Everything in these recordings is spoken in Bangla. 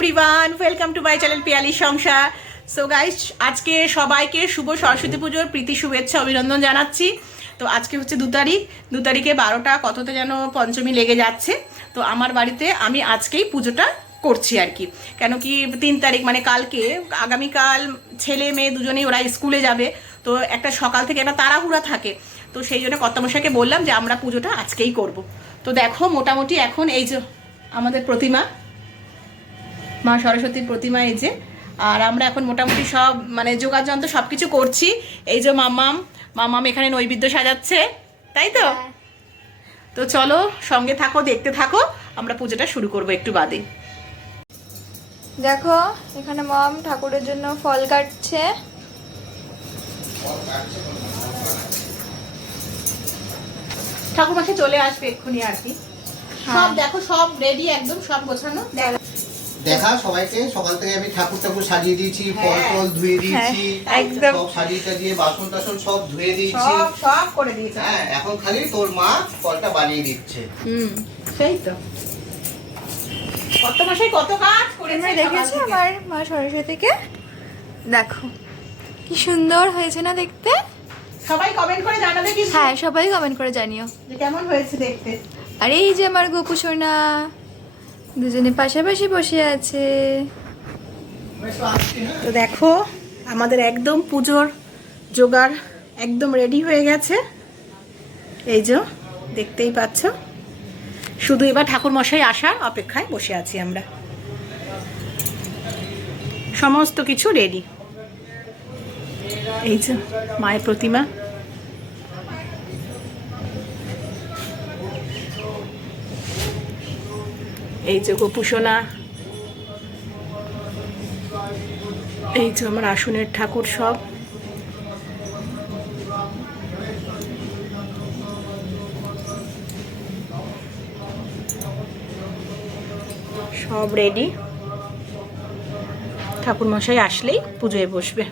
Everyone, welcome to my channel Piyali Sansar. So guys, আজকে সবাইকে শুভ সরস্বতী পুজোর প্রীতি শুভেচ্ছা অভিনন্দন জানাচ্ছি। তো আজকে হচ্ছে 2 তারিখ, 2 তারিখে 12টা কততে যেন পঞ্চমী লেগে যাচ্ছে। তো আমার বাড়িতে আমি আজকেই পুজোটা করছি আর কি। কেন কি 3 তারিখ মানে কালকে, আগামীকাল ছেলে মেয়ে দুজনেই ওরা স্কুলে যাবে। তো একটা সকাল থেকে একটা তাড়াহুড়া থাকে। তো সেই জন্য কর্তামশাইকে বললাম যে আমরা পুজোটা আজকেই করব। তো দেখো মোটামুটি এখন এই যে আমাদের প্রতিমা, মা সরস্বতীর প্রতিমা এই যে, আর আমরা এখন মোটামুটি সব মানে যোগাযন্ত্র সব কিছু করছি। এই যে মামাম এখানে নৈবেদ্য সাজাচ্ছে, তাই তো? তো চলো সঙ্গে থাকো, দেখতে থাকো, আমরা পুজোটা শুরু করব একটু বাদে। দেখো এখানে মম ঠাকুরের জন্য ফল কাটছে। ঠাকুরমাসে চলে আসবে এক্ষুনি আর কি। সব দেখো, সব রেডি, একদম সব গোছানো। দেখা সবাইকে সকাল থেকে আমি ঠাকুর সাজিয়ে দিয়েছি, ফল টল ধুয়ে দিয়েছি, একদম সব সাজিয়ে টাজিয়ে বাসন টাসন সব ধুয়ে দিয়েছি, সব করে দিয়েছি। হ্যাঁ এখন খালি তোর মা ফলটা বানিয়ে দিচ্ছে। সেই তো কর্তামশাই কত কাজ করেছে দেখেছো আমার মা সরস্বতীকে, দেখো কি সুন্দর হয়েছে না দেখতে। সবাই কমেন্ট করে জানাবে কি হ্যাঁ সবাই কমেন্ট করে জানিও যে কেমন হয়েছে দেখতে। আর এই যে আমার গোপু সোনা দুজনে পাশাপাশি বসে আছে। তো দেখো আমাদের একদম পুজোর জোগাড় একদম রেডি হয়ে গেছে, এই যে দেখতেই পাচ্ছ। শুধু এবার ঠাকুর মশাই আসার অপেক্ষায় বসে আছি আমরা। সমস্ত কিছু রেডি। এই যে মায়ের প্রতিমা, এই যে গোপুসোনা, এই যে আমার আসনের ঠাকুর, সব সব রেডি। ঠাকুর মশাই আসলেই পুজোয় বসবে।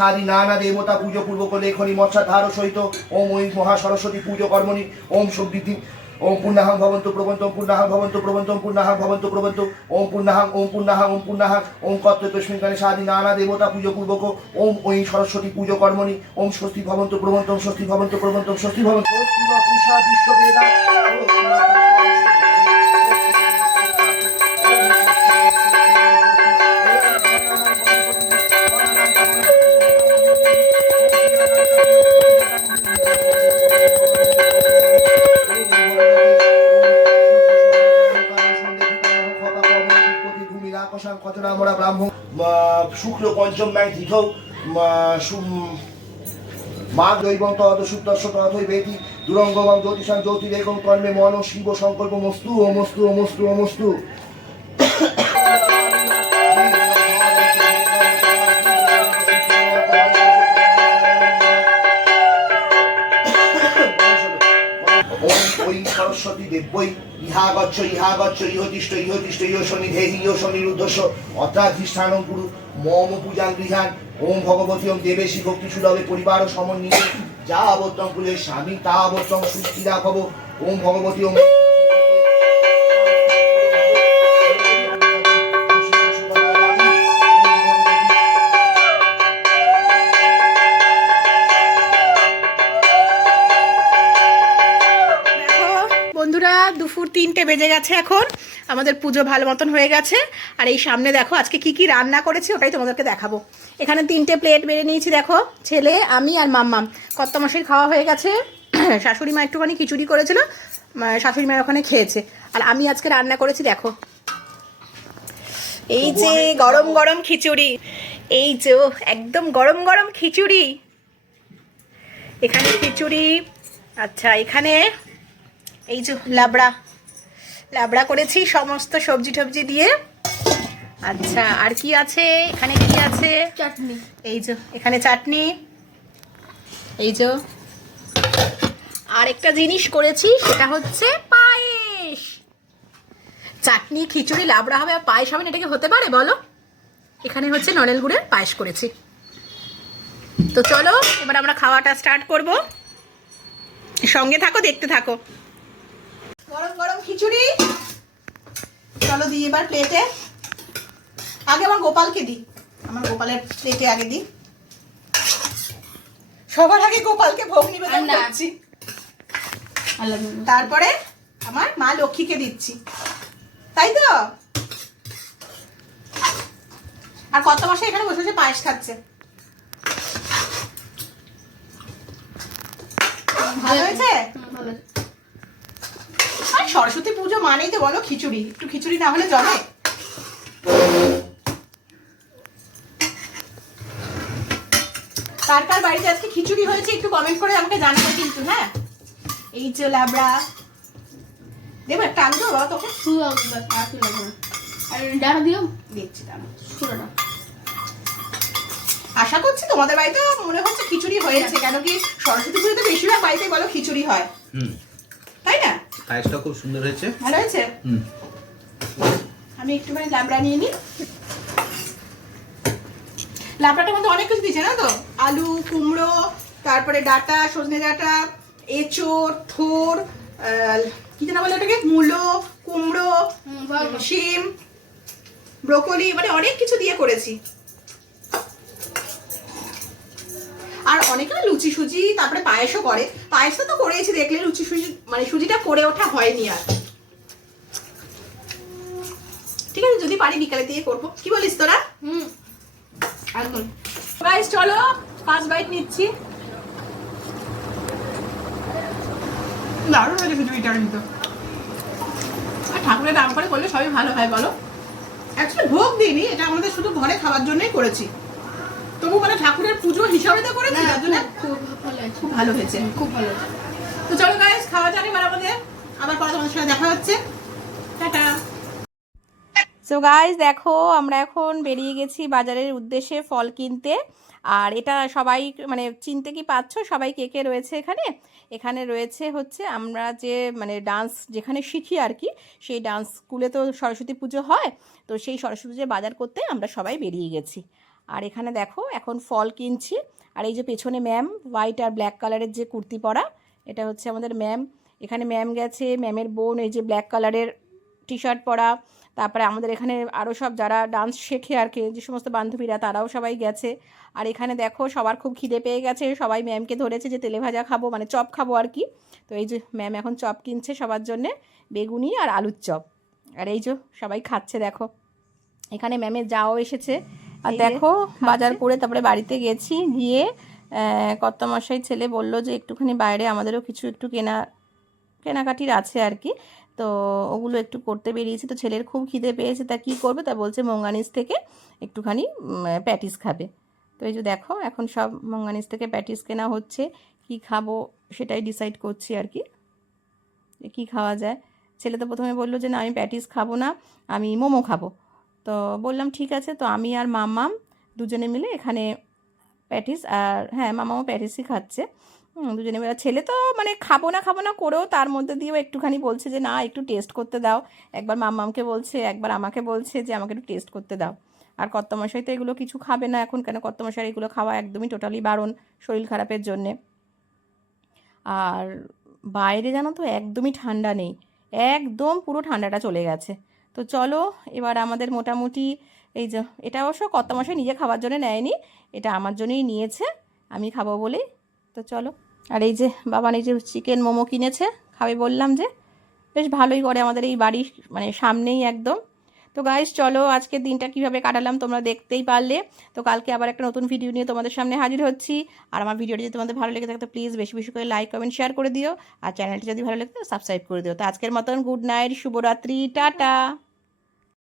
সারি নানা দেবতা পুজো পূর্বক লেখনি মৎস্যাধার সহিত ওম ওই মহা সরস্বতী পুজো কর্মণি ওম সমৃদ্ধি ওম পূর্ণাহাং ভবন্তু প্রবন্তম পূর্ণাহাং ভবন্তু প্রবন্তম পূর্ণাহাং ভবন্তু প্রবন্ত ওম পূর্ণাহাং ওম পূর্ণাহাং ওম পূর্ণাহাং ওম কর্তব্যস্মিনকালে সারি নানা দেবতা পুজো পূর্বক ওম ওই সরস্বতী পুজো কর্মণি ওম স্বস্তি ভবন্তু প্রবন্তম স্বস্তি ভবন্তু প্রবন্তম স্বস্তি ভবন্তু পুষা বিশ্ববেদা। শুক্ল পঞ্চম ম্যাং তীর্থ মা দৈবং তদসুদ্ধস্য তথৈবেতি দুরঙ্গমং জ্যোতিষাং জ্যোতিরেকং কর্মে মন শিব সংকল্প মস্তু ও মস্তু ও মস্তু ও মস্তু। সরস্বতী দেব্যই ইহা গচ্ছ ইহতিষ্ঠ ইহতিষ্ঠ ইহ শনিধেহি ইহ শনিরুদ্ধস্য অত্রাধিষ্ঠানং কুরু মম পূজাং গৃহান ওম ভগবতী ওম দেবেশী ভক্তি সুলভে পরিবার ও সমন্বিতে যা আবর্তং কুলে স্বামী তা আবর্তং সুস্থিরা ভব ওম ভগবতী ওম। বন্ধুরা দুপুর 3টে বেজে গেছে, এখন আমাদের পুজো ভালো মতন হয়ে গেছে। আর এই সামনে দেখো আজকে কি কি রান্না করেছি ওটাই তোমাদেরকে দেখাবো। এখানে 3টে প্লেট বেড়ে নিয়েছি, দেখো ছেলে আমি আর মাম্মাম। কর্তামশাই খাওয়া হয়ে গেছে, শাশুড়ি মা একটুখানি খিচুড়ি করেছিল, শাশুড়ি মায়ের ওখানে খেয়েছে। আর আমি আজকে রান্না করেছি, দেখো এই যে গরম গরম খিচুড়ি, এই যে একদম গরম গরম খিচুড়ি, এখানে খিচুড়ি। আচ্ছা এখানে এই যে লাবড়া করেছি সমস্ত সবজি টবজি দিয়ে। আচ্ছা আর কি আছে এখানে, কি আছে? চাটনি। এই যে এখানে চাটনি, এই যে আর একটা জিনিস করেছি সেটা হচ্ছে পায়েস। চাটনি খিচুড়ি লাবড়া হবে আর পায়েস হবে না, এটা কি হতে পারে বলো? এখানে হচ্ছে নলেন গুড়ের পায়েস করেছি। তো চলো এবার আমরা খাওয়াটা স্টার্ট করব, সঙ্গে থাকো, দেখতে থাকো। গরম গরম খিচুড়ি চলো দিই এবার প্লেটে। আগে আমার গোপালকে দিই, আমার গোপালের প্লেটে আগে দিই। সবার আগে গোপালকে ভোগ নিবেদন করছি, তারপরে আমার মা লক্ষ্মীকে দিচ্ছি, তাই তো? আর কত মাসে এখানে বসে বসে পায়েস খাচ্ছে। ভালো হয়েছে? আর সরস্বতী পুজো মানেই তো বলো খিচুড়ি, একটু খিচুড়ি না হলে জমে? কার কার বাড়িতে আজকে খিচুড়ি হয়েছে একটু কমেন্ট করে আমাকে জানাবে কিন্তু। হ্যাঁ, এই যে লাবড়া দেবো, একটা আলু দেবো বাবা তোকে? ডাটা দিও, দিচ্ছি দাঁড়া। পুরোটা। আশা করছি তোমাদের বাড়িতে মনে হচ্ছে খিচুড়ি হয়েছে, কেন কি সরস্বতী পুজোতে বেশিরভাগ বাড়িতে বলো খিচুড়ি হয়, তাই না? পায়েসটা খুব সুন্দর হয়েছে, ভালো হয়েছে। আমি একটুখানি লাবড়া নিয়ে নিই। লাবড়াটার মধ্যে অনেক কিছু দিয়েছে না তো, আলু, কুমড়ো, তারপরে ডাঁটা, সজনে ডাঁটা, এঁচোড়, থোর, কি যেন বলে ওটাকে, মূলো, কুমড়ো, শিম, ব্রোকলি, মানে অনেক কিছু দিয়ে করেছি। আর অনেকে না লুচি সুজি তারপরে পায়েসও করে, পায়েসটা তো করেছি দেখলে, লুচি সুজি মানে সুজিটা করে ওঠা হয়নি আর। ঠিক আছে, যদি পারি বিকালে দিয়ে করবো, কি বলিস তোরা? একদম। গাইস চলো 5 বাইট নিচ্ছি। দারুণ হয়েছে খিচুড়িটা কিন্তু। আর ঠাকুরের নাম করে করলে সবই ভালো হয় বলো। অ্যাকচুয়ালি ভোগ দিইনি, এটা আমাদের শুধু ঘরে খাওয়ার জন্যই করেছি, তবু মানে ঠাকুরের পুজো হিসাবে তো করেছি, তার জন্য খুব ভালো হয়েছে, খুব ভালো হয়েছে। তো চলো গাইস খাওয়া যাক এবার আমাদের, আবার পরে তোমাদের সাথে দেখা হচ্ছে, টাটা। সো গাইস দেখো আমরা এখন বেরিয়ে গেছি বাজারের উদ্দেশ্যে ফল কিনতে। আর এটা সবাই মানে চিনতে কি পাচ্ছো সবাই কে কে রয়েছে এখানে? এখানে রয়েছে হচ্ছে আমরা যে মানে ডান্স যেখানে শিখি আর কি, সেই ডান্স স্কুলে তো সরস্বতী পুজো হয়, তো সেই সরস্বতী পুজোর বাজার করতে আমরা সবাই বেরিয়ে গেছি। আর এখানে দেখো এখন ফল কিনছি। আর এই যে পেছনে ম্যাম হোয়াইট আর ব্ল্যাক কালারের যে কুর্তি পরা, এটা হচ্ছে আমাদের ম্যাম। এখানে ম্যাম গেছে, ম্যামের বোন এই যে ব্ল্যাক কালারের টি শার্ট পরা, তারপরে আমাদের এখানে আরও সব যারা ডান্স শেখে আর কি, যে সমস্ত বান্ধবীরা তারাও সবাই গেছে। আর এখানে দেখো সবার খুব খিদে পেয়ে গেছে, সবাই ম্যামকে ধরেছে যে তেলে ভাজা খাবো, মানে চপ খাবো আর কি। তো এই যে ম্যাম এখন চপ কিনছে সবার জন্যে, বেগুনি আর আলুর চপ। আর এই যে সবাই খাচ্ছে দেখো। এখানে ম্যামের যাও এসেছে। আর দেখো বাজার করে তারপরে বাড়িতে গেছি, গিয়ে কর্তামশাই ছেলে বললো যে একটুখানি বাইরে আমাদেরও কিছু একটু কেনাকাটির আছে আর কি, তো ওগুলো একটু করতে বেরিয়েছি। তো ছেলের খুব খিদে পেয়েছে, তা কী করবে, তা বলছে মঙ্গানিজ থেকে একটুখানি প্যাটিস খাবে। তো এই যে দেখো এখন সব মঙ্গানিজ থেকে প্যাটিস কেনা হচ্ছে, কি খাবো সেটাই ডিসাইড করছি আর কি, যে কী খাওয়া যায়। ছেলে তো প্রথমে বললো যে না আমি প্যাটিস খাবো না, আমি মোমো খাবো। তো বললাম ঠিক আছে, তো আমি আর মামাম দুজনে মিলে এখানে প্যাটিস, আর হ্যাঁ মামাও প্যাটিসই খাচ্ছে, দুজনে মিলে। ছেলে তো মানে খাবো না করেও তার মধ্যে দিয়েও একটুখানি বলছে যে না একটু টেস্ট করতে দাও, একবার মামামকে বলছে একবার আমাকে বলছে যে আমাকে একটু টেস্ট করতে দাও। আর কর্তামশাই তো এগুলো কিছু খাবে না এখন, কেন কর্তামশাই এগুলো খাওয়া একদমই টোটালি বারণ শরীর খারাপের জন্যে। আর বাইরে জানো তো একদমই ঠান্ডা নেই, একদম পুরো ঠান্ডাটা চলে গেছে। তো চলো এবার আমাদের মোটামুটি এই যে এটা অবশ্য কর্তামশাই নিজে খাওয়ার জন্য নেয়নি, এটা আমার জন্যই নিয়েছে, আমি খাবো বলেই। তো চলো। আর এই যে বাবা এই যে চিকেন মোমো কিনেছে, খাবে বললাম যে, বেশ ভালোই করে আমাদের এই বাড়ির মানে সামনেই একদম। তো গাইস চলো আজকের দিনটা কিভাবে কাটালাম তোমরা দেখতেই পারলে। তো কালকে আবার একটা নতুন ভিডিও নিয়ে তোমাদের সামনে হাজির হচ্ছি। আর আমার ভিডিওটি যদি তোমাদের ভালো লেগে থাকে তো প্লিজ বেশি বেশি করে লাইক কমেন্ট শেয়ার করে দিও, আর চ্যানেলটি যদি ভালো লাগে তো সাবস্ক্রাইব করে দিও। তো আজকের মতন গুড নাইট, শুভরাত্রি, টাটা।